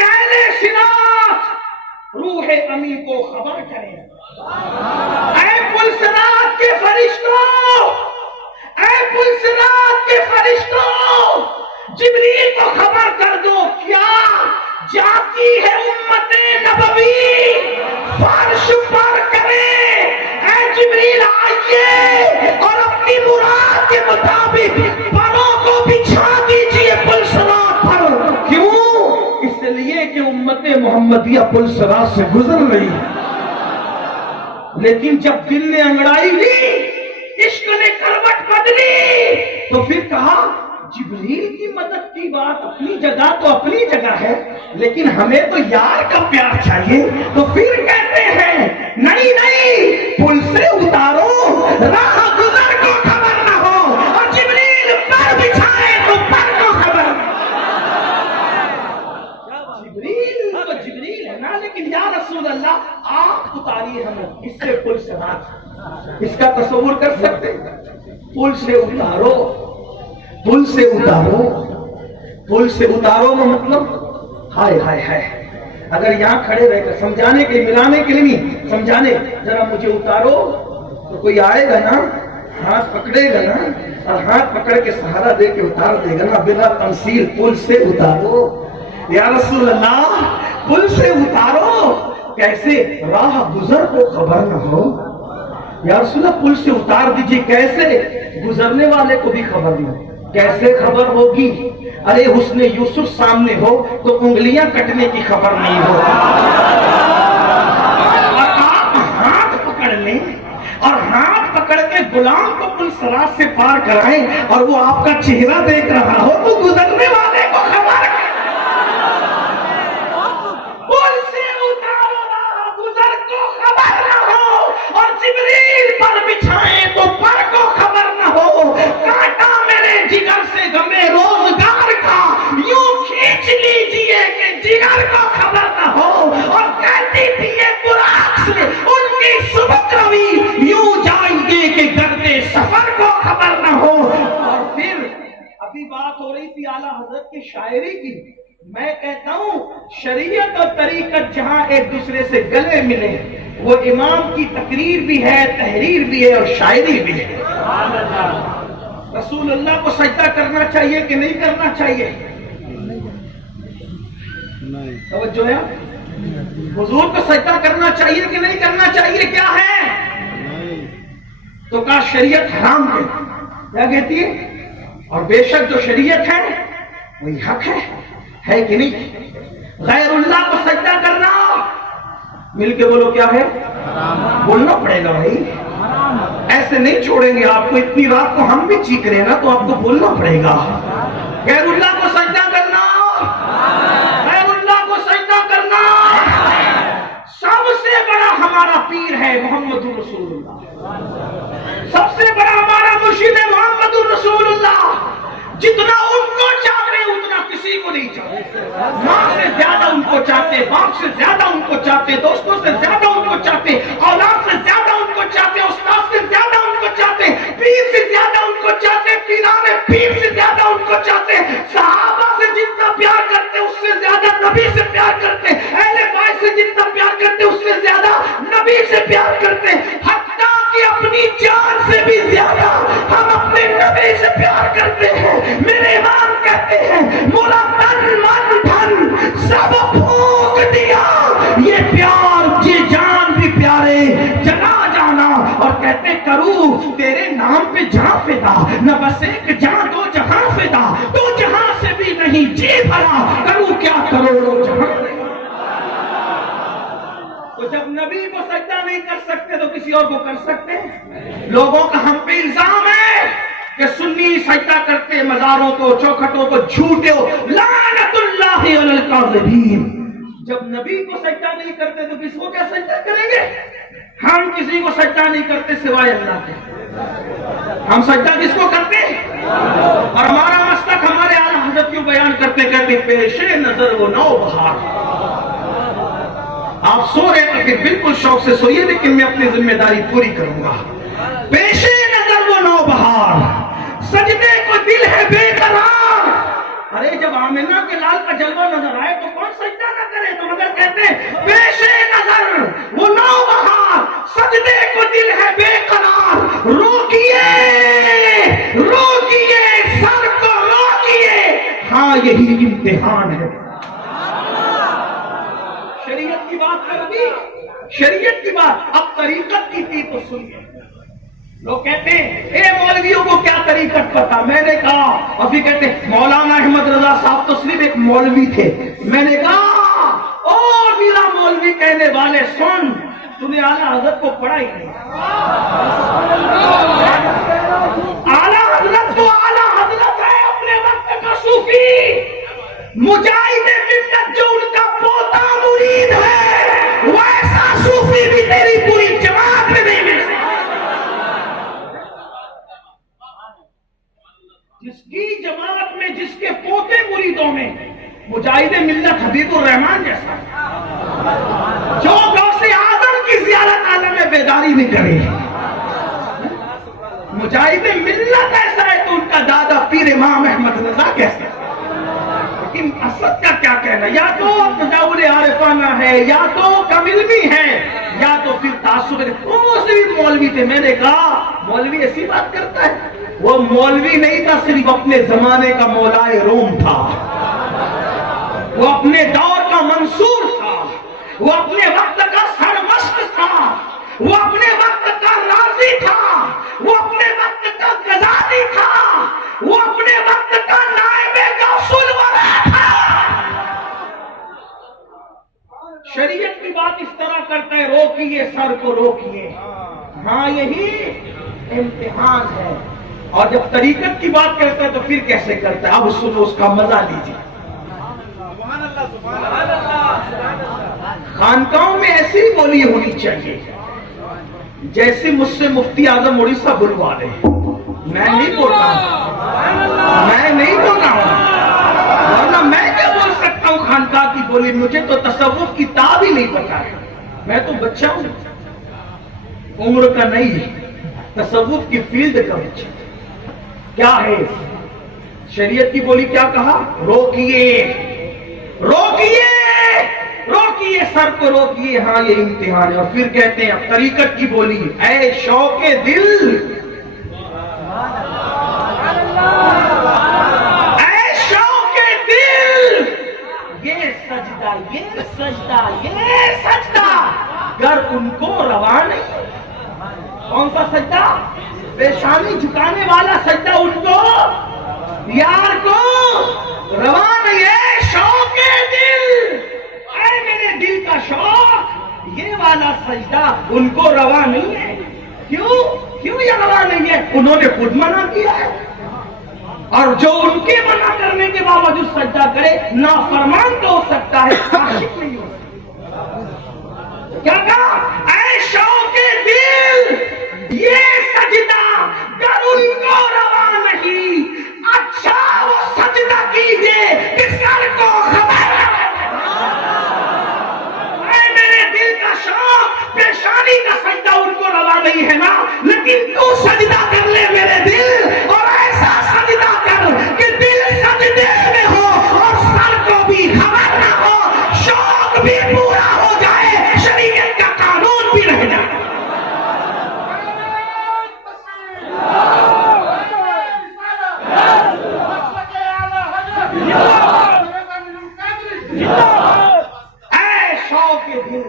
کہ اہل صراط روح امی کو خبر کریں، اے پلسرات کے فرشتوں، اے پلسرات کے فرشتوں، جبریل کو خبر کر دو کیا جاتی ہے امت نبوی فرش پر کرے، اے جبریل آئیے اور اپنی مراد کے مطابق پروں کو بچھا دیجئے پلسرات پر۔ کیوں؟ اس لیے کہ امت محمدیہ پلسرات سے گزر رہی ہے، لیکن جب دل نے انگڑائی لی، عشق نے کروٹ بدلی، تو پھر کہا جبریل کی مدد کی بات اپنی جگہ تو اپنی جگہ ہے، لیکن ہمیں تو یار کا پیار چاہیے، تو پھر کہتے ہیں نہیں نہیں، پل سے اتارو راہ گزر کو خبر نہ ہو، اور جبریل پر بچھائے تو پر کو خبر۔ جبریل تو جبریل ہے نا، لیکن یا رسول اللہ آپ اتاری ہمیں اس سے پل سے بات، اس کا تصور کر سکتے؟ پل سے اتارو، پل سے اتارو، پل سے اتارو کا مطلب ہائے ہائے ہائے، اگر یہاں کھڑے رہ کر سمجھانے کے لیے، ملانے کے لیے نہیں، سمجھانے ذرا مجھے اتارو، تو کوئی آئے گا نا، ہاتھ پکڑے گا نا، اور ہاتھ پکڑ کے سہارا دے کے اتار دے گا نا، بلا تمثیل پل سے اتارو۔ یا رسول اللہ پل سے اتارو، کیسے؟ راہ گزر کو خبر نہ ہو۔ یا رسول اللہ پل سے اتار دیجئے، کیسے؟ گزرنے والے کو بھی خبر نہ ہو۔ کیسے خبر ہوگی؟ ارے حسن یوسف سامنے ہو تو انگلیاں کٹنے کی خبر نہیں ہوتی، اور آپ ہاتھ پکڑ لیں اور ہاتھ پکڑ کے غلام کو پلسرات سے پار کرائیں اور وہ آپ کا چہرہ دیکھ رہا ہو تو گزرنے والے کو خبر ہے۔ پل سے اتارو راہ گزر کو خبر نہ ہو، اور جبریل پر بچھائیں تو پر کو خبر نہ ہو، کانٹا میرے جگر سے غمے روزگار کا یوں کھینچ لیجئے کہ جگر کو خبر نہ ہو، اور کہتی تھی یہ براق سے ان کی سبق روی یوں جائیں گے کہ گردے سفر کو خبر نہ ہو۔ اور پھر ابھی بات ہو رہی تھی اعلیٰ حضرت کی شاعری کی، میں کہتا ہوں شریعت اور طریقت جہاں ایک دوسرے سے گلے ملے، وہ امام کی تقریر بھی ہے، تحریر بھی ہے، اور شاعری بھی ہے۔ رسول اللہ کو سجدہ کرنا چاہیے کہ نہیں کرنا چاہیے؟ توجہ ہے؟ حضور کو سجدہ کرنا چاہیے کہ نہیں کرنا چاہیے؟ کیا ہے؟ تو کہا شریعت حرام ہے، کیا کہتی ہے؟ اور بے شک جو شریعت ہے وہی حق ہے کہ نہیں؟ غیر اللہ کو سجدہ کرنا، مل کے بولو کیا ہے؟ بولنا پڑے گا بھائی، ایسے نہیں چھوڑیں گے آپ کو، اتنی رات کو ہم بھی چیخ رہے ہیں نا تو آپ کو بولنا پڑے گا۔ غیر اللہ کو سجدہ کرنا، غیر اللہ کو سجدہ کرنا، سب سے بڑا ہمارا پیر ہے محمد رسول اللہ، سب سے بڑا ہمارا مرشد ہے محمد رسول اللہ۔ جتنا ان کو چاہتے اتنا کسی کو نہیں چاہتے، ماں سے زیادہ ان کو چاہتے، باپ سے زیادہ ان کو چاہتے، دوستوں سے زیادہ ان کو چاہتے، اولاد سے زیادہ ان کو چاہتے، استاد سے زیادہ ان کو چاہتے، پیر سے زیادہ ان کو چاہتے، پیران پیر سے زیادہ ان کو چاہتے، صحابہ سے جتنا پیار کرتے اس سے زیادہ نبی سے پیار کرتے، اہل بیت سے جتنا پیار کرتے اس سے زیادہ نبی سے پیار کرتے، حتیٰ کہ اپنی جان سے بھی زیادہ ہم اپنے نبی سے پیار کرتے ہیں۔ میرے امام کہتے ہیں مولا تن من دھن سب پھونک دیا، یہ پیار یہ جان بھی پیارے جنا جانا، اور کہتے کروں تیرے نام پہ جہاں فدا، نہ بس ایک جہاں دو جہاں فدا، تو جہاں سے بھی نہیں جی بھرا، کروں کیا کروڑوں جہاں۔ تو جب نبی کو سجدہ نہیں کر سکتے تو کسی اور کو کر سکتے ہیں؟ لوگوں کا ہم پہ الزام ہے کہ سنی سجدہ کرتے مزاروں کو، چوکھٹوں کو، جھوٹے ہو، لعنت اللہ علی الکاذبین۔ جب نبی کو سجدہ نہیں کرتے تو کس کو کیا سجدہ کریں گے؟ ہم کسی کو سجدہ نہیں کرتے سوائے اللہ کے، ہم سجدہ کس کو کرتے ہیں؟ اور ہمارا مسلک ہمارے اعلیٰ حضرت کیوں بیان کرتے کہتے پیش نظر وہ نو بہار۔ آپ سو رہے تو پھر بالکل شوق سے سوئیے، لیکن میں اپنی ذمہ داری پوری کروں گا۔ پیش نظر وہ نو بہار، سجدے کو دل ہے بے قرار۔ ارے جب آمنہ کے لال کا جلوہ نظر آئے تو کون سجدہ یہی امتحان ہے. شریعت کی بات کر دی, شریعت کی بات. اب طریقت کی تھی تو سنیے. لوگ کہتے ہیں اے مولویوں کو کیا طریقت پتا. میں نے کہا, ابھی کہتے ہیں مولانا احمد رضا صاحب تو صرف ایک مولوی تھے. میں نے کہا او میرا مولوی کہنے والے سن, تم نے اعلیٰ حضرت کو پڑھا ہی نہیں. اعلیٰ حضرت تو اعلیٰ حضرت ہے, اپنے وقت کا صوفی مجاہد ملت جو ان کا پوتا مرید ہے, ویسا صوفی بھی تیری پوری جماعت میں نہیں مل سکتا. جس کی جماعت میں جس کے پوتے مریدوں میں مجاہد ملت حبیب الرحمان جیسا, جو غوث اعظم کی زیارت عالم میں بیداری نہیں کرے, مجاہد ملت ایسا ہے تو ان کا دادا پیر امام احمد رضا کیسا ہے. لیکن اسد کا کیا کہنا, یا تو تجاول عارفانہ ہے, یا تو کم علمی ہے, یا تو پھر تعصب ہے. وہ سے بھی مولوی تھے. میں نے کہا مولوی ایسی بات کرتا ہے, وہ مولوی نہیں تھا, صرف اپنے زمانے کا مولائے روم تھا, وہ اپنے دور کا منصور تھا, وہ اپنے وقت کا سرمست تھا, وہ اپنے وقت کا راضی تھا, وہ اپنے وقت کا غزالی تھا, وہ اپنے وقت کا نائب غوث الورا تھا. شریعت کی بات اس طرح کرتا ہے, روکیے سر کو روکیے. ہاں یہی امتحان ہے. اور جب طریقت کی بات کرتا ہے تو پھر کیسے کرتا ہے. اب سنو, اس کا مزہ لیجیے. خانقاہوں میں ایسی بولی ہونی چاہیے جیسے مجھ سے مفتی اعظم اڑیسہ بلوا رہے ہیں. میں نہیں بولتا ہوں, میں نہیں بولتا ہوں, ورنہ میں کیا بول سکتا ہوں خانقاہ کی بولی. مجھے تو تصوف کی تاب ہی نہیں پتا ہے. میں تو بچہ ہوں, عمر کا نہیں, تصوف کی فیلڈ کا بچہ. کیا ہے شریعت کی بولی, کیا کہا, روکیے روکیے روکیے سر کو روکیے. ہاں یہ امتحان ہے. اور پھر کہتے ہیں اب طریقت کی بولی, اے شوق دل, اے شوق دل, یہ سجدہ یہ سجدہ یہ سجدہ گر ان کو روا نہیں. کون سا سجدہ؟ پیشانی جھکانے والا سجدہ ان کو, یار کو روا نہیں ہے. شوق دل, اے میرے دل کا شوق, یہ والا سجدہ ان کو روا نہیں ہے. کیوں یہ روا نہیں ہے؟ انہوں نے خود منع کیا ہے, اور جو ان کے منع کرنے کے باوجود سجدہ کرے نافرمان تو ہو سکتا ہے, عاشق نہیں ہو سکتا. کیا کہا؟ اے شوق دل, یہ سجدہ گر ان کو روا نہیں, اچھا وہ سجدہ کیجئے کہ سر کو خبر. اے میرے دل کا شوق, پیشانی کا سجدہ ان کو روا نہیں ہے نا, لیکن تو سجدہ کر لے میرے دل, اور ایسا سجدہ کر کہ دل سجدے میں ہو اور سر کو بھی خبر نہ ہو, شوق بھی پورا ہو جائے, شریعت کا قانون بھی رہ جائے. اے شوق دل,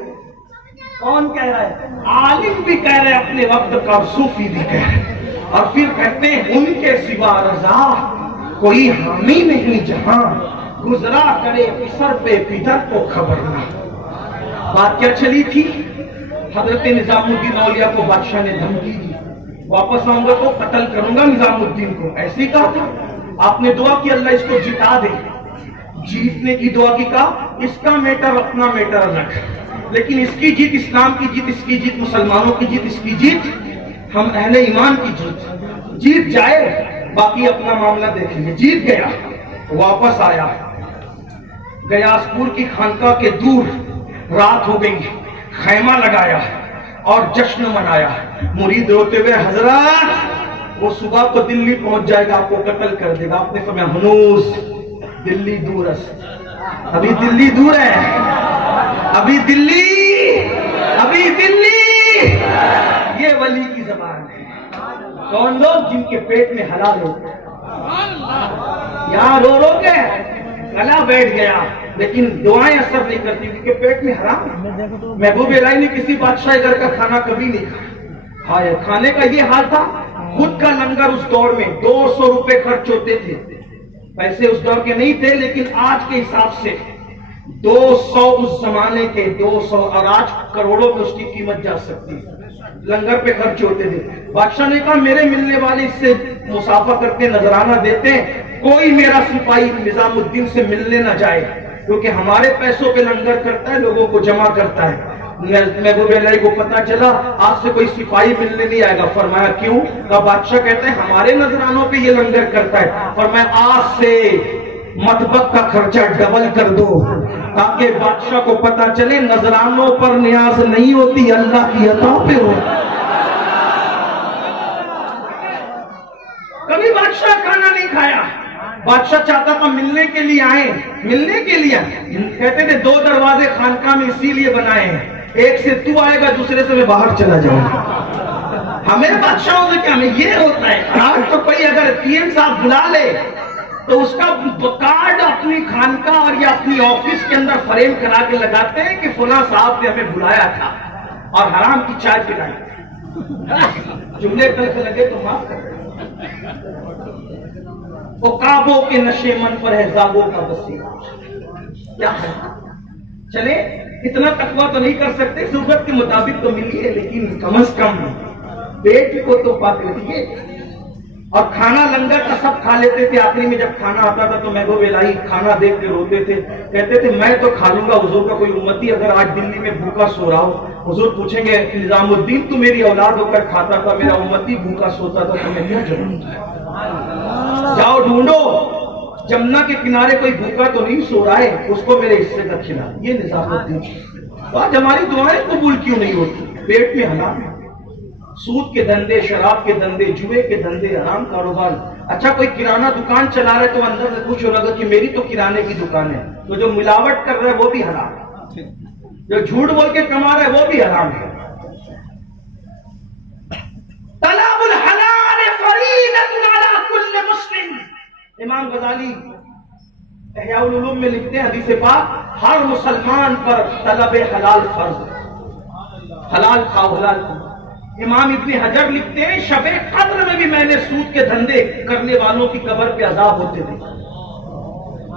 کون کہہ رہا ہے؟ عالم بھی کہہ رہے اپنے وقت کا, اور صوفی بھی کہہ رہے. اور پھر کہتے ہیں ان کے سوا رضا کوئی حامی نہیں جہاں, گزرا کرے سر پہ پدر کو خبر نہ. بات کیا چلی تھی؟ حضرت نظام الدین اولیاء کو بادشاہ نے دھمکی دی, واپس آؤں گا تو قتل کروں گا نظام الدین کو. ایسے ہی کہا تھا. آپ نے دعا کی اللہ اس کو جتا دے. جیتنے کی دعا کی, کہا اس کا میٹر اپنا میٹر الگ, لیکن اس کی جیت اسلام کی جیت, اس کی جیت مسلمانوں کی جیت, اس کی جیت ہم اہل ایمان کی جیت. جیت جائے باقی اپنا معاملہ دیکھیں گے. جیت گیا, واپس آیا, گیاسپور کی خانقاہ کے دور رات ہو گئی, خیمہ لگایا اور جشن منایا. مرید روتے ہوئے, حضرات وہ صبح کو دلی پہنچ جائے گا, آپ کو قتل کر دے گا. آپ نے فرمایا ہنوز دلی دور ہے, ابھی دلی دور ہے, ابھی دلی. یہ ولی کی زبان ہے. کون لوگ؟ جن کے پیٹ میں حلال ہو گئے. یہاں رو کے گلا بیٹھ گیا لیکن دعائیں اثر نہیں کرتی کیونکہ پیٹ میں حرام ہے۔ محبوب الہی نے کسی بادشاہ گھر کا کھانا کبھی نہیں کھایا، کھانے کا یہ حال تھا، خود کا لنگر اس دور میں 200 روپے خرچ ہوتے تھے، پیسے اس دور کے نہیں تھے لیکن آج کے حساب سے 200 اس زمانے کے 200 اور آج کروڑوں میں اس کی قیمت جا سکتی ہے، لنگر پہ خرچ ہوتے تھے۔ بادشاہ نے کہا میرے ملنے والے اس سے مسافہ کر کے نذرانہ دیتے ہیں، کوئی میرا سپاہی نظام الدین سے ملنے نہ جائے کیونکہ ہمارے پیسوں پہ لنگر کرتا ہے، لوگوں کو جمع کرتا ہے۔ محبوب الہی کو پتا چلا آج سے کوئی سپاہی ملنے نہیں آئے گا۔ فرمایا کیوں؟ کہا بادشاہ کہتے ہیں ہمارے نذرانوں پہ یہ لنگر کرتا ہے۔ فرمایا آج سے مطبخ کا خرچہ ڈبل کر دو تاکہ بادشاہ کو پتا چلے نذرانوں پر نیاز نہیں ہوتی، اللہ کی عطا پہ ہو۔ کبھی بادشاہ کھانا نہیں کھایا، بادشاہ چاہتا تھا ملنے کے لیے آئیں، ملنے کے لیے کہتے تھے 2 دروازے خانقاہ میں اسی لیے بنائے ہیں، ایک سے تو آئے گا دوسرے سے میں باہر چلا جاؤں گا۔ ہمیں بادشاہوں سے کیا، ہمیں یہ ہوتا ہے آج تو کوئی اگر پی ایم صاحب بلا لے تو اس کا کارڈ اپنی خانقاہ اور یا اپنی آفس کے اندر فریم کرا کے لگاتے ہیں کہ فلاں صاحب نے ہمیں بلایا تھا اور حرام کی چائے پلائی۔ جملے تلخ لگے تو معاف کر دیں۔ عقابوں کے نشے من پر ہے زاغوں کا بسیرا، کیا ہے؟ چلے اتنا تقویٰ تو نہیں کر سکتے، ضرورت کے مطابق تو ملی ہے لیکن کم از کم پیٹ کو تو پاک رکھیے۔ اور کھانا لنگر کا سب کھا لیتے تھے، آخری میں جب کھانا آتا تھا تو محبوب الہی کھانا دیکھ کے روتے تھے، کہتے تھے میں تو کھا لوں گا، حضور کا کوئی امتی اگر آج دلی میں بھوکا سو رہا ہو، حضور پوچھیں گے نظام الدین تو میری اولاد ہو کر کھاتا تھا، میرا امتی بھوکا سوتا تھا تو میں کیا کروں؟ جاؤ ڈھونڈو، جمنا کے کنارے کوئی بھوکا تو نہیں سو رہا ہے، اس کو میرے حصے کا کھلا، یہ نظام الدین۔ تو آج ہماری دعائیں قبول کیوں نہیں ہوتی؟ پیٹ میں حرام ہے، سود کے دھندے، شراب کے دھندے، جوئے کے دھندے، حرام کاروبار۔ اچھا کوئی کرانہ دکان چلا رہا ہے تو اندر سے خوش ہو رہا کہ میری تو کرانے کی دکان ہے، تو جو ملاوٹ کر رہا ہے وہ بھی حرام ہے، جو جھوٹ بول کے کما رہا ہے وہ بھی حرام ہے۔ طلب الحلال فریضۃ علی کل مسلم، امام غزالی احیاء العلوم میں لکھتے ہیں حدیث پاک ہر مسلمان پر طلب حلال فرض ہے، حلال کھاؤ حلال کھاؤ۔ امام ابن حجر لکھتے ہیں شب قدر میں بھی میں نے سود کے دھندے کرنے والوں کی قبر پہ عذاب ہوتے دیکھا،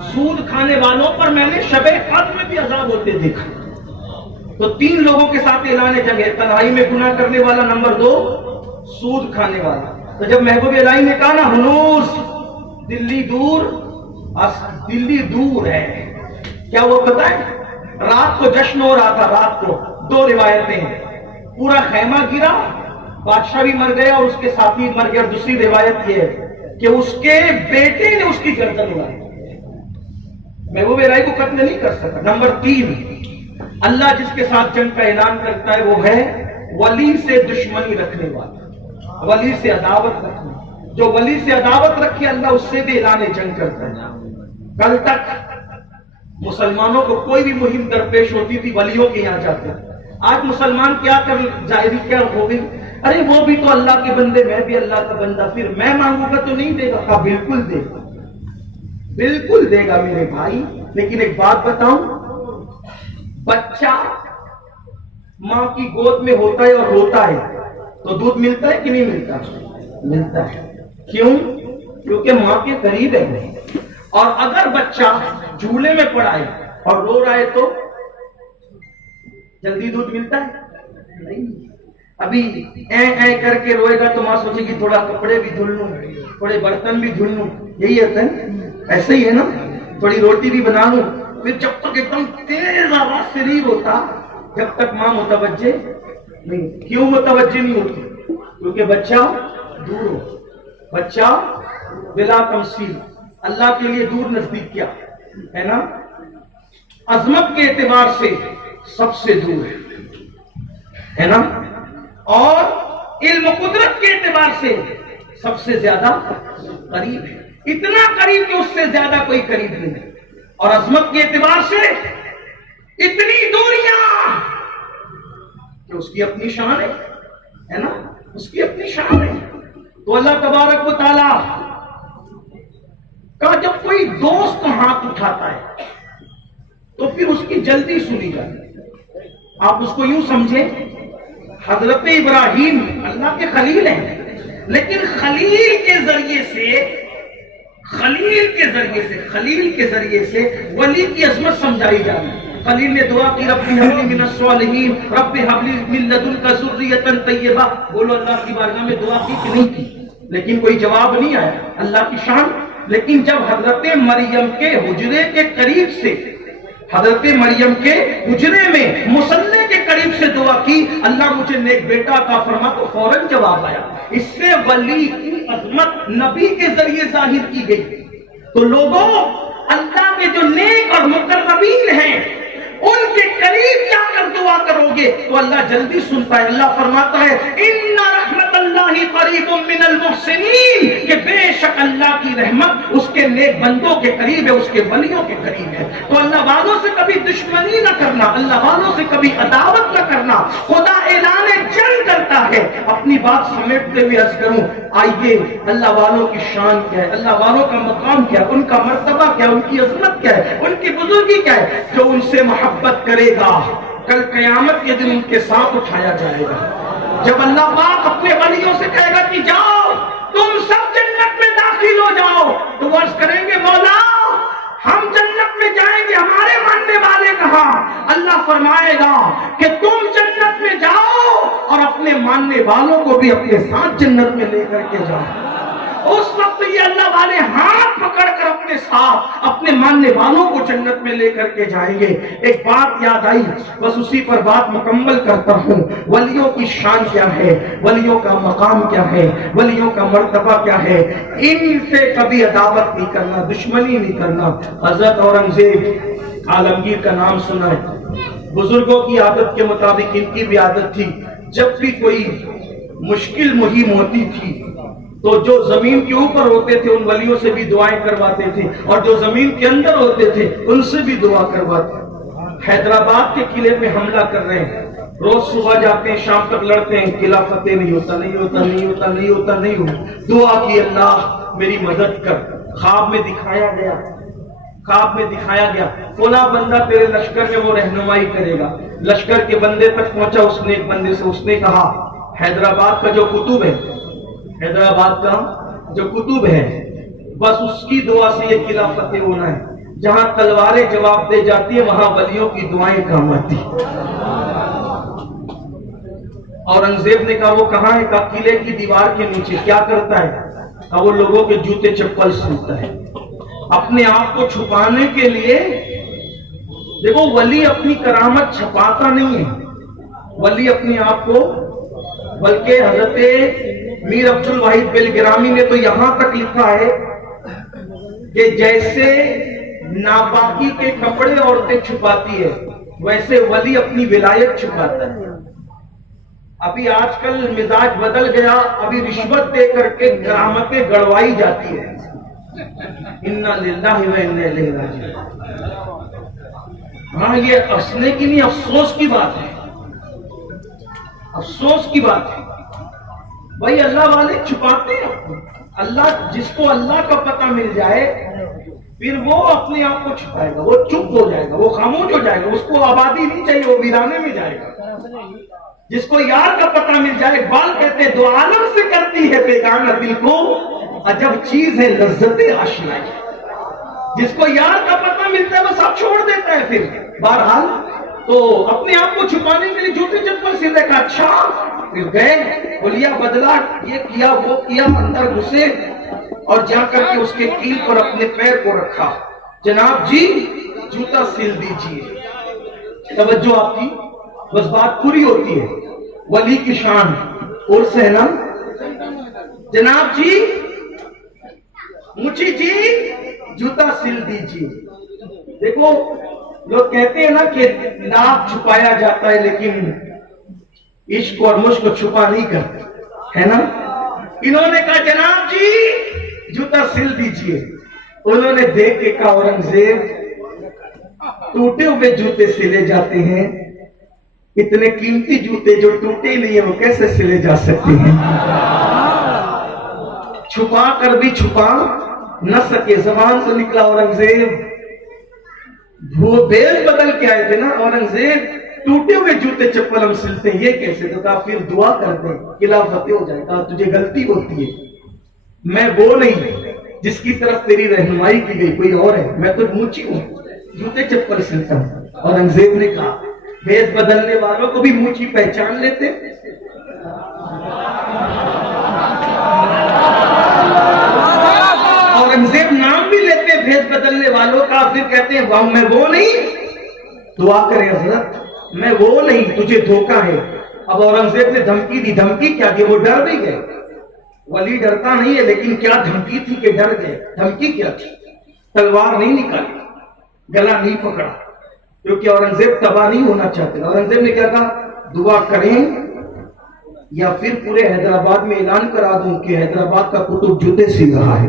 سود کھانے والوں پر میں نے شب قدر میں بھی عذاب ہوتے دیکھا۔ تو 3 لوگوں کے ساتھ اعلان جنگ ہے، تنہائی میں گناہ کرنے والا، نمبر 2 سود کھانے والا۔ تو جب محبوب الہی نے کہا نا ہنوز دلی دور ہے، کیا وہ پتہ ہے رات کو جشن ہو رہا تھا، رات کو 2 روایتیں ہیں، پورا خیمہ گرا، بادشاہ بھی مر گیا اور اس کے ساتھی مر گیا، اور دوسری روایت یہ ہے کہ اس کے بیٹے نے اس کی گردن اڑائی، محبوب الہی کو قتل نہیں کر سکا۔ نمبر 3 اللہ جس کے ساتھ جنگ کا اعلان کرتا ہے وہ ہے ولی سے دشمنی رکھنے والا، ولی سے عداوت رکھنے، جو ولی سے عداوت رکھے اللہ اس سے بھی اعلان جنگ کرتا ہے۔ کل تک مسلمانوں کو کوئی بھی مہم درپیش ہوتی تھی ولیوں کے یہاں جاتے، آج مسلمان کیا کر ظاہری کیا ہو گئی، ارے وہ بھی تو اللہ کے بندے، میں بھی اللہ کا بندہ، پھر میں مانگوں گا تو نہیں دے گا؟ کہا بالکل دے گا، بالکل دے گا میرے بھائی۔ لیکن ایک بات بتاؤں، بچہ ماں کی گود میں ہوتا ہے اور روتا ہے تو دودھ ملتا ہے کہ نہیں ملتا؟ ملتا ہے۔ کیوں؟ کیونکہ ماں کے قریب ہے۔ اور اگر بچہ جھولے میں پڑا ہے اور رو رہا ہے تو جلدی دودھ ملتا ہے؟ نہیں۔ ابھی اے کر کے روئے گا تو ماں سوچے گی تھوڑا کپڑے بھی دھل لوں، تھوڑے برتن بھی دھل لوں، یہی ہوتا ہے، ایسے ہی ہے نا، تھوڑی روٹی بھی بنا لوں۔ پھر جب تک ایک دم تیز آواز سے نہیں روتا جب تک ماں متوجہ نہیں۔ کیوں متوجہ نہیں ہوتی؟ کیونکہ بچہ دور ہو، بچہ بلا تمثیل اللہ کے لیے دور نزدیک کیا ہے نا، عظمت کے اعتبار سے سب سے دور ہے نا، اور علم و قدرت کے اعتبار سے سب سے زیادہ قریب ہے، اتنا قریب کہ اس سے زیادہ کوئی قریب نہیں ہے، اور عظمت کے اعتبار سے اتنی دوریاں کہ اس کی اپنی شان ہے نا، اس کی اپنی شان ہے۔ تو اللہ تبارک و تعالی کہا جب کوئی دوست ہاتھ اٹھاتا ہے تو پھر اس کی جلدی سنی جاتی ہے. آپ اس کو یوں سمجھیں حضرت ابراہیم اللہ کے خلیل ہیں، لیکن خلیل کے ذریعے سے ولی کی عظمت سمجھائی جا رہی ہے. خلیل نے دعا کی رب ہب لی من الصالحین، رب ہب لی من لدنک ذریۃ طیبہ. بولو اللہ کی بارگاہ میں دعا کی کہ نہیں کی؟ لیکن کوئی جواب نہیں آیا. اللہ کی شان. لیکن جب حضرت مریم کے حجرے کے قریب سے، حضرت مریم کے حجرے میں مصلی کے قریب سے دعا کی اللہ مجھے نیک بیٹا عطا فرما، تو فوراً جواب آیا. اس سے ولی کی عظمت نبی کے ذریعے ظاہر کی گئی. تو لوگوں، اللہ کے جو نیک اور مقربین ہیں ان کے قریب جا کر دعا کرو گے تو اللہ جلدی سنتا ہے. اللہ فرماتا ہے ان رحمت اللہ قریب من المحسنین، کہ بے شک اللہ کی رحمت اس کے نیک بندوں کے قریب ہے، اس کے ولیوں کے قریب ہے. تو اللہ والوں سے کبھی دشمنی نہ کرنا، اللہ والوں سے کبھی عداوت نہ کرنا. خدا اعلان جنگ کرتا ہے. اپنی بات سمیٹتے ہوئے عرض کروں، آئیے اللہ والوں کی شان کیا ہے، اللہ والوں کا مقام کیا ہے، ان کا مرتبہ کیا ہے، ان کی عظمت کیا ہے، ان کی بزرگی کیا ہے. جو ان سے محبت کرے گا کل قیامت کے دن ان کے ساتھ اٹھایا جائے گا. جب اللہ پاک اپنے ولیوں سے کہے گا کہ جاؤ تم سب جنت میں داخل ہو جاؤ، تو وہ عرض کریں گے مولا ہم جنت میں جائیں گے، ہمارے ماننے والے کہاں؟ اللہ فرمائے گا کہ تم جنت میں جاؤ اور اپنے ماننے والوں کو بھی اپنے ساتھ جنت میں لے کر کے جاؤ. اس وقت یہ اللہ والے ہاتھ پکڑ کر اپنے ساتھ اپنے ماننے والوں کو جنت میں لے کر کے جائیں گے. ایک بات یاد آئی، بس اسی پر بات مکمل کرتا ہوں. ولیوں کی شان کیا ہے، ولیوں کا مقام کیا ہے، ولیوں کا مرتبہ کیا ہے. ان سے کبھی عداوت نہیں کرنا، دشمنی نہیں کرنا. حضرت اورنگزیب عالمگیر کا نام سنا ہے. بزرگوں کی عادت کے مطابق ان کی بھی عادت تھی، جب بھی کوئی مشکل مہم ہوتی تھی تو جو زمین کے اوپر ہوتے تھے ان ولیوں سے بھی دعائیں کرواتے تھے، اور جو زمین کے اندر ہوتے تھے ان سے بھی دعا کرواتے. حیدرآباد کے قلعے پہ حملہ کر رہے ہیں، روز صبح جاتے ہیں شام تک لڑتے ہیں، قلعہ فتح نہیں ہوتا، نہیں ہوتا، نہیں ہوتا، نہیں ہوتا، نہیں ہوتا. دعا کی اللہ میری مدد کر. خواب میں دکھایا گیا فلاں بندہ تیرے لشکر میں وہ رہنمائی کرے گا. لشکر کے بندے تک پہنچا، اس نے ایک بندے سے اس نے کہا حیدرآباد کا جو قطب ہے، حیدرآباد کا جو قطب ہے، بس اس کی دعا سے یہ قلعہ فتح ہونا ہے. جہاں تلواریں جواب دے جاتی ہیں وہاں ولیوں کی دعائیں کام آتی. اورنگزیب نے کہا وہ کہاں ہے؟ کہا قلعے کی دیوار کے نیچے. کیا کرتا ہے؟ کہا وہ لوگوں کے جوتے چپل سنتا ہے اپنے آپ کو چھپانے کے لیے. دیکھو ولی اپنی کرامت چھپاتا نہیں ہے، ولی اپنے آپ کو، بلکہ حضرت میر عبد الواحد بلگرامی نے تو یہاں تک لکھا ہے کہ جیسے ناپاکی کے کپڑے عورتیں چھپاتی ہے ویسے ولی اپنی ولایت چھپاتا ہے. ابھی آج کل مزاج بدل گیا، ابھی رشوت دے کر کے کرامتیں گڑوائی جاتی ہے. انا للہ و انا الیہ راجعون. ہاں یہ ہنسنے کی نہیں، افسوس کی بات ہے، افسوس کی بات ہے. بھائی اللہ والے چھپاتے ہیں. اللہ جس کو اللہ کا پتہ مل جائے پھر وہ اپنے آپ کو چھپائے گا، وہ چپ ہو جائے گا، وہ خاموش ہو جائے گا، اس کو آبادی نہیں چاہیے، وہ ویرانے میں جائے گا. جس کو یار کا پتہ مل جائے، اقبال کہتے ہیں دو عالم سے کرتی ہے بیگانہ دل کو عجب چیز ہے لذت آشنائی. جس کو یار کا پتہ ملتا ہے وہ سب چھوڑ دیتا ہے. پھر بہرحال تو اپنے آپ کو چھپانے کے لیے جوتے چپل سیدھے کا. اچھا پھر گئے، بولیا بدلا، یہ کیا وہ کیا، اندر گھسے اور جا کر کے اس کے کیل پر اپنے پیر کو رکھا. جناب جی جوتا سل دیجئے. توجہ آپ کی، بس بات پوری ہوتی ہے. ولی کی شان اور سے ہے نا. جناب جی مچھی جی جوتا سل دیجئے. دیکھو لوگ کہتے ہیں نا کہ ناک چھپایا جاتا ہے لیکن عشق اور مشق کو چھپا نہیں کرتے، ہے نا. انہوں نے کہا جناب جی جوتا سل دیجئے. انہوں نے دیکھ کے کہا اورنگزیب ٹوٹے ہوئے جوتے سلے جاتے ہیں، اتنے قیمتی جوتے جو ٹوٹے ہی نہیں ہیں وہ کیسے سلے جا سکتے ہیں. چھپا کر بھی چھپا نہ سکے، زبان سے نکلا اورنگزیب، وہ بیس بدل کے آئے تھے نا اورنگزیب، ٹوٹے ہوئے جوتے چپل ہم سلتے ہیں، یہ کیسے؟ تو کہا پھر دعا کرتے ہیں قلعہ فتح ہو جائے گا، تجھے غلطی ہوتی ہے، میں وہ نہیں جس کی طرف تیری رہنمائی کی گئی، کوئی اور ہے، میں تو موچی ہوں، جوتے چپل سلتا ہوں۔ اورنگزیب نے کہا بھیس بدلنے والوں کو بھی موچی پہچان لیتے، اورنگزیب نام بھی لیتے بھیس بدلنے والوں کا، پھر کہتے ہیں واہ میں وہ نہیں، دعا کرے حضرت میں وہ نہیں، تجھے دھوکہ ہے۔ اب اورنگزیب نے دھمکی دی، دھمکی کیا دی؟ وہ ڈر بھی گئے، ولی ڈرتا نہیں ہے لیکن کیا دھمکی تھی کہ ڈر گئے؟ دھمکی کیا تھی؟ تلوار نہیں نکالی، گلا نہیں پکڑا، کیونکہ اورنگزیب تباہ نہیں ہونا چاہتے۔ اورنگزیب نے کیا کہا؟ دعا کریں یا پھر پورے حیدرآباد میں اعلان کرا دوں کہ حیدرآباد کا کتب جوتے سی رہا ہے۔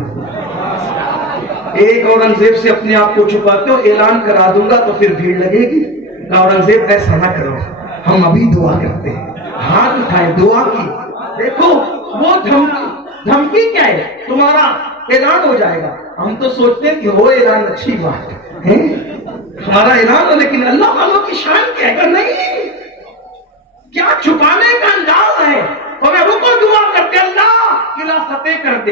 ایک اورنگزیب سے اپنے آپ کو چھپاتے ہو، اعلان کرا دوں گا تو پھر بھیڑ لگے گی۔ اورنگزیب ایسا نہ کرو، ہم ابھی دعا کرتے ہیں، ہاتھ اٹھائے دعا کی۔ دیکھو وہ دھمکی کیا ہے؟ تمہارا اعلان ہو جائے گا۔ ہم تو سوچتے ہیں کہ ہو اعلان، اچھی بات ہے، ہمارا اعلان ہو، لیکن اللہ والوں کی شان کیا ہے؟ نہیں، کیا چھپانے کا انداز ہے؟ اور رکو دعا کرتے، اللہ قلعہ فتح کرتے،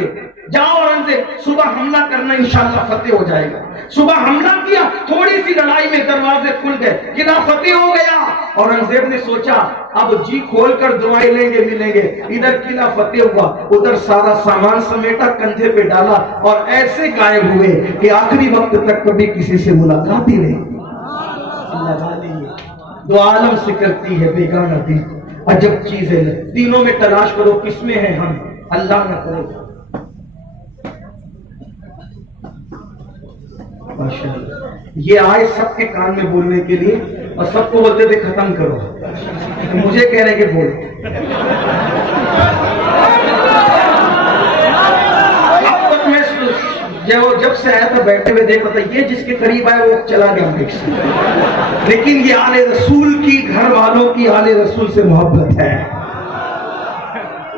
جاؤ اورنگزیب صبح حملہ کرنا، انشاءاللہ فتح ہو جائے گا۔ صبح حملہ کیا، تھوڑی سی لڑائی میں دروازے کھل گئے، قلعہ فتح ہو گیا۔ اورنگزیب نے سوچا اب جی کھول کر دعائیں لیں گے ملیں گے، ادھر قلعہ فتح ہوا، ادھر سارا سامان سمیٹا، کندھے پہ ڈالا اور ایسے غائب ہوئے کہ آخری وقت تک کبھی کسی سے ملاقات ہی نہیں۔ دو عالم سے کرتی ہے بیگانہ دل، عجب چیز ہے، تینوں میں تلاش کرو کس میں ہے ہم، اللہ نہ کرے۔ یہ آئے سب کے کان میں بولنے کے لیے اور سب کو بولتے تھے ختم کرو، مجھے کہہ رہے کہ بول۔ اب تک میں جب سے آیا تھا بیٹھے ہوئے دیکھ رہا تھا، یہ جس کے قریب آئے وہ چلا گیا دیکھ سے، لیکن یہ آل رسول کی، گھر والوں کی آل رسول سے محبت ہے۔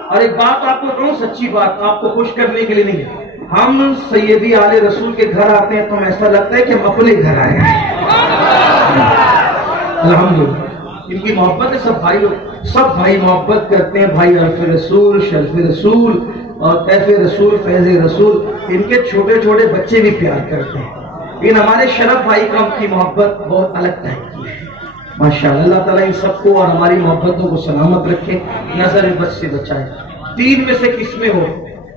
اور ایک بات آپ کو کہوں، سچی بات، آپ کو خوش کرنے کے لیے نہیں، ہم سیدی آل رسول کے گھر آتے ہیں تو ہمیں ایسا لگتا ہے کہ ہم اپنے گھر آئے ہیں۔ الحمدللہ ان کی محبت ہے، سب بھائی لوگ، سب بھائی محبت کرتے ہیں، بھائی عرف رسول، شرف رسول اور کیف رسول، فیض رسول، ان کے چھوٹے چھوٹے بچے بھی پیار کرتے ہیں، لیکن ہمارے شرف بھائی کا ان کی محبت بہت الگ ٹائپ کی ہے۔ ماشاءاللہ اللہ تعالیٰ ان سب کو اور ہماری محبتوں کو سلامت رکھے، نظر بد سے بچائے۔ تین میں سے کس میں ہو؟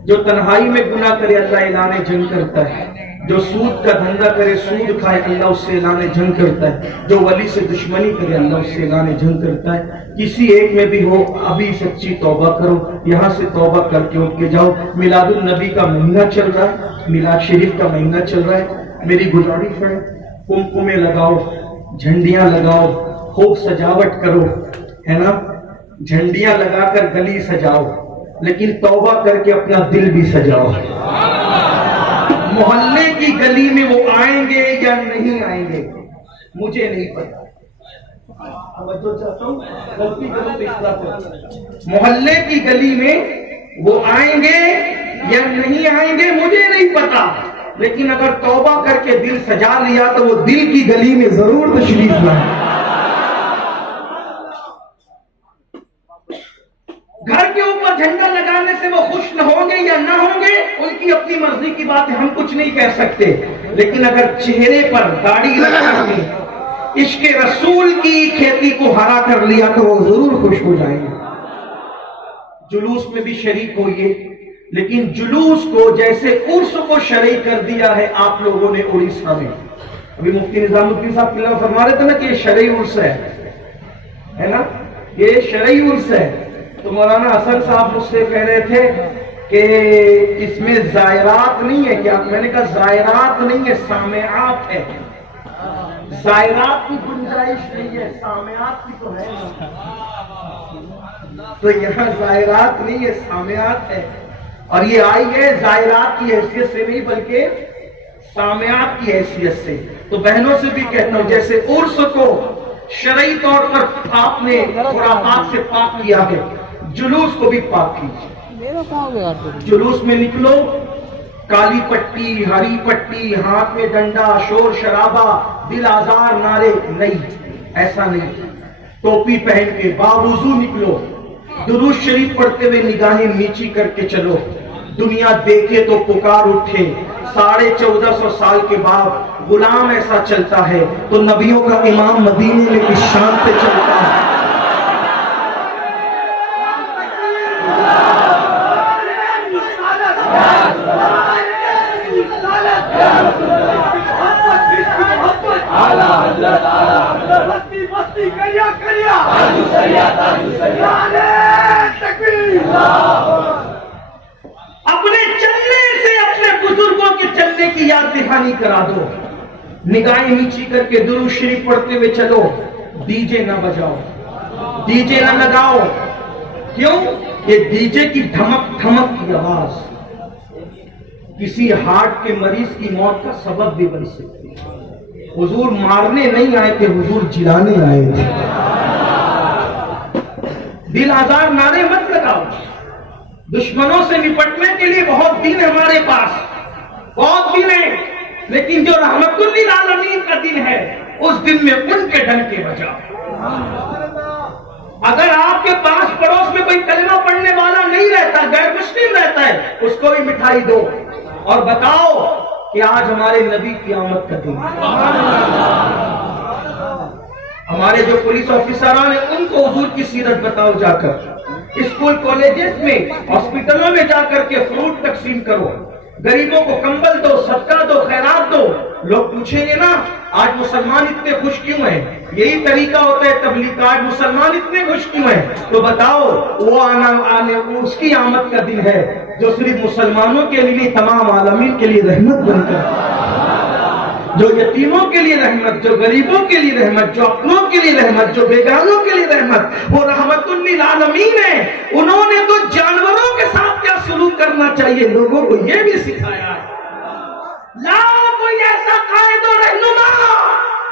جو تنہائی میں گناہ کرے اللہ اعلان جنگ کرتا ہے، جو سود کا دھندا کرے، سود کھائے، اللہ اس سے اعلان جنگ کرتا ہے، جو ولی سے دشمنی کرے اللہ اس سے اعلان جنگ کرتا ہے۔ کسی ایک میں بھی ہو ابھی سچی توبہ کرو، یہاں سے توبہ کر کے اٹھ کے جاؤ۔ میلاد النبی کا مہینہ چل رہا ہے، میلاد شریف کا مہینہ چل رہا ہے، میری گزارش ہے کمکمے لگاؤ، جھنڈیاں لگاؤ، خوب سجاوٹ کرو، ہے نا، جھنڈیاں لگا کر گلی سجاؤ، لیکن توبہ کر کے اپنا دل بھی سجاؤ۔ محلے کی گلی میں وہ آئیں گے یا نہیں آئیں گے مجھے نہیں پتا، محلے کی گلی میں وہ آئیں گے یا نہیں آئیں گے مجھے نہیں پتا، لیکن اگر توبہ کر کے دل سجا لیا تو وہ دل کی گلی میں ضرور تشریف لائیں۔ گھر کے اوپر جھنڈا لگانے سے وہ خوش نہ ہوں گے یا نہ ہوں گے ان کی اپنی مرضی کی بات ہے، ہم کچھ نہیں کہہ سکتے، لیکن اگر چہرے پر داڑھی لگا کے عشق رسول کی کھیتی کو ہرا کر لیا تو وہ ضرور خوش ہو جائیں گے۔ جلوس میں بھی شریک ہوئیے، لیکن جلوس کو جیسے عرس کو شرعی کر دیا ہے آپ لوگوں نے اڑیسہ میں، ابھی مفتی نظام الدین صاحب قلعہ فرما رہے تھے نا کہ یہ شرعی عرس ہے نا، یہ شرعی عرس ہے، تو مولانا حسن صاحب مجھ سے کہہ رہے تھے کہ اس میں زائرات نہیں ہے کیا؟ میں نے کہا زائرات نہیں ہے، سامعات ہے، زائرات کی گنجائش نہیں ہے، سامعات کی تو ہے، تو یہاں زائرات نہیں ہے، سامعات ہے، اور یہ آئی ہے زائرات کی حیثیت سے نہیں بلکہ سامعات کی حیثیت سے۔ تو بہنوں سے بھی کہتا ہوں جیسے عرس کو شرعی طور پر آپ نے خرافات سے پاک کیا ہے، جلوس کو بھی پاک کیجیے۔ جلوس میں نکلو، کالی پٹی، ہری پٹی، ہاتھ میں ڈنڈا، شور شرابہ، دل آزار نعرے نہیں، ایسا نہیں۔ ٹوپی پہن کے باوضو نکلو، درود شریف پڑھتے ہوئے نگاہیں نیچی کر کے چلو، دنیا دیکھے تو پکار اٹھے۔ 1450 سال کے بعد غلام ایسا چلتا ہے تو نبیوں کا امام مدینے میں کس شان سے چلتا ہے۔ اپنے چلنے سے اپنے بزرگوں کے چلنے کی یاد دہانی کرا دو، نگاہیں نیچی کر کے درود شریف پڑھتے ہوئے چلو، ڈی جے نہ بجاؤ، ڈی جے نہ لگاؤ۔ کیوں؟ یہ ڈی جے کی دھمک دھمک کی آواز کسی ہارٹ کے مریض کی موت کا سبب بھی بن سکتی ہے۔ حضور مارنے نہیں آئے تھے، حضور جلانے آئے تھے۔ دل آزار نعرے مت لگاؤ۔ دشمنوں سے نپٹنے کے لیے بہت دن ہمارے پاس، بہت دن ہے، لیکن جو رحمت للعالمین کا دن ہے اس دن میں ان کے ڈنکے بجاؤ۔ اگر آپ کے پاس پڑوس میں کوئی کلمہ پڑھنے والا نہیں رہتا، غیر مسلم رہتا ہے، اس کو بھی مٹھائی دو اور بتاؤ کہ آج ہمارے نبی کی آمد کا دن ہے۔ ہمارے جو پولیس آفیسران ہیں ان کو حضور کی سیرت بتاؤ، جا کر اسکول کالجز میں ہاسپٹلوں میں جا کر کے فروٹ تقسیم کرو، غریبوں کو کمبل دو، صدقہ دو، خیرات دو۔ لوگ پوچھیں گے نا آج مسلمان اتنے خوش کیوں ہیں؟ یہی طریقہ ہوتا ہے تبلیغ کا، آج مسلمان اتنے خوش کیوں ہیں؟ تو بتاؤ وہ اس کی آمد کا دن ہے جو صرف مسلمانوں کے لیے تمام عالمین کے لیے رحمت بن کر، جو یتیموں کے لیے رحمت، جو غریبوں کے لیے رحمت، جو اپنوں کے لیے رحمت، جو بیگانوں کے لیے رحمت، وہ رحمت للعالمین ہے۔ انہوں نے تو جانوروں کے ساتھ کیا سلوک کرنا چاہیے لوگوں کو یہ بھی سکھایا ہے۔ لاؤ کوئی ایسا قائد و رہنما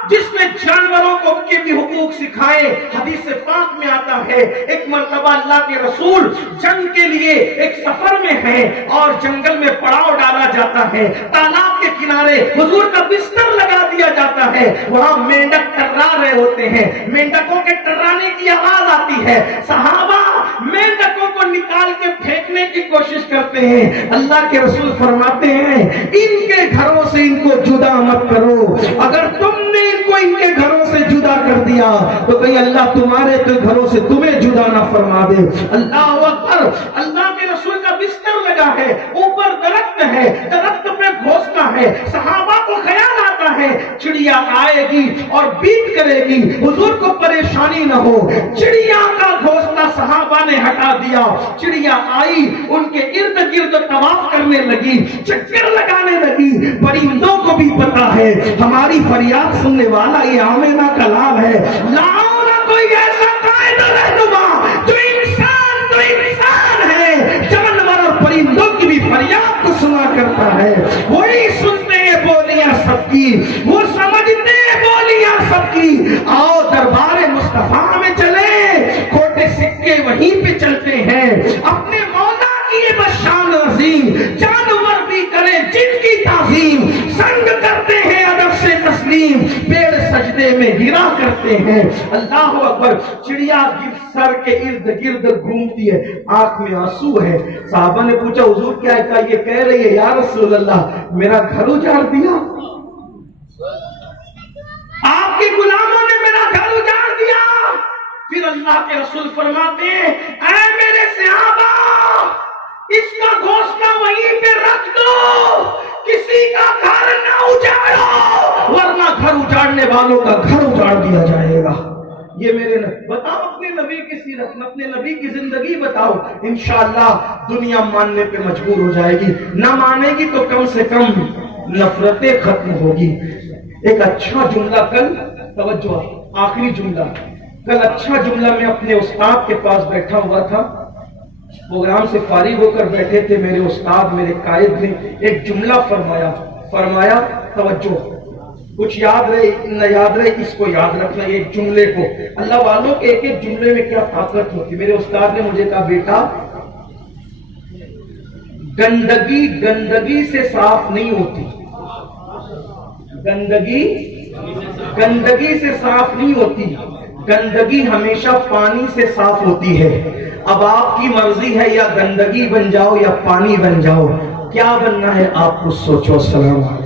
جس نے جانوروں کو ان کے بھی حقوق سکھائے۔ حدیث پاک میں آتا ہے ایک مرتبہ اللہ کے رسول جنگ کے لیے ایک سفر میں ہیں اور جنگل میں پڑاؤ ڈالا جاتا ہے، تالاب کے کنارے حضور کا بستر لگا دیا جاتا ہے، وہاں مینڈک ٹرا رہے ہوتے ہیں، مینڈکوں کے ٹرانے کی آواز آتی ہے، صحابہ مینڈکوں کو نکال کے پھینکنے کی کوشش کرتے ہیں۔ اللہ کے رسول فرماتے ہیں ان کے گھروں سے ان کو جدا مت کرو، اگر تم نے کو ان کے گھروں سے جدا کر دیا تو کہیں اللہ تمہارے تو گھروں سے تمہیں جدا نہ فرما دے۔ اللہ اکبر۔ اللہ کے رسول کا بستر لگا ہے، اوپر درخت ہے، درخت پہ گھونستا ہے، صحابہ کو خیال آتا ہے چڑیا آئے گی اور بیٹ کرے گی، حضور کو پریشانی نہ ہو۔ چڑیا کا گھونستا صحابہ نے ہٹا دیا، چڑیا آئی ان کے ارد گرد طواف کرنے لگی، چکر لگانے لگی۔ پرندوں کو بھی پتا ہے ہماری فریاد سننے والا یہ آمینہ کا لال ہے، لاؤ نہ کوئی ایسا قائد و رہنما جو انسان ہے، جانور اور پرندوں کی بھی فریاد کو سنا کرتا ہے، وہی سنتے ہیں بولیاں سب کی، وہ سمجھتے ہیں بولیاں سب کی۔ آؤ دربار مصطفیٰ میں چلے، کھوٹے سکے وہیں پہ چلتے ہیں، اپنے مولا کی یہ بشان عظیم، جانور بھی کریں جن کی تعظیم، سنگ کرتے ہیں ادب سے تسلیم، پیڑ سجدے میں گرا کرتے ہیں۔ اللہ اکبر۔ چڑیا سر کے ارد گرد گھومتی ہے، آنکھ میں آنسو ہے۔ صحابہ نے پوچھا حضور کیا ہے؟ یہ کہہ رہی ہے یا رسول اللہ میرا گھر اجاڑ دیا، آپ کے غلاموں نے میرا گھر اجاڑ دیا۔ پھر اللہ کے رسول فرماتے ہیں اے میرے صحابہ اس کا گھونسلہ وہیں پہ رکھ دو، کسی کا گھر نہ اجاڑو ورنہ گھر اجاڑنے والوں کا گھر اجاڑ دیا جائے گا۔ یہ میرے بتاؤ اپنے نبی کی سیرت، اپنے نبی کی زندگی بتاؤ، انشاءاللہ دنیا ماننے پہ مجبور ہو جائے گی، نہ مانے گی تو کم سے کم نفرتیں ختم ہوگی۔ ایک اچھا جملہ کل، توجہ آخری جملہ، کل اچھا جملہ میں اپنے استاد کے پاس بیٹھا ہوا تھا، پروگرام سے فارغ ہو کر بیٹھے تھے، میرے استاد میرے قائد نے ایک جملہ فرمایا توجہ، کچھ یاد رہے نہ یاد رہے اس کو یاد رکھنا، ایک جملے کو، اللہ والوں کے ایک ایک جملے میں کیا طاقت ہوتی۔ میرے استاد نے مجھے کہا بیٹا گندگی سے صاف نہیں ہوتی، گندگی سے صاف نہیں ہوتی، گندگی ہمیشہ پانی سے صاف ہوتی ہے۔ اب آپ کی مرضی ہے، یا گندگی بن جاؤ یا پانی بن جاؤ، کیا بننا ہے آپ کو سوچو۔ السلام علیکم۔